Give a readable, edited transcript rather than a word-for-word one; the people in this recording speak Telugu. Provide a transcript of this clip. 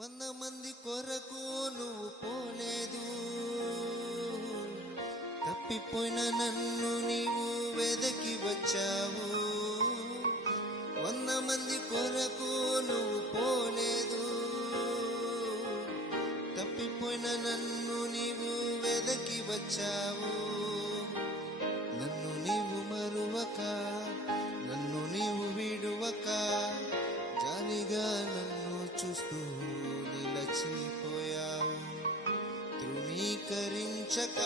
100 మంది కొరకు నువ్వు పోలేదు, తప్పిపోయిన నన్ను నీవు వెదకి వచ్చావు. 100 మంది కొరకు నువ్వు పోలేదు, తప్పిపోయిన నన్ను నీవు వెదకి వచ్చావు. నన్ను నీవు మరువక, నన్ను నీవు విడువక, జాలిగా నన్ను చూస్తూ నిలచిపోయావు. తృణీకరించక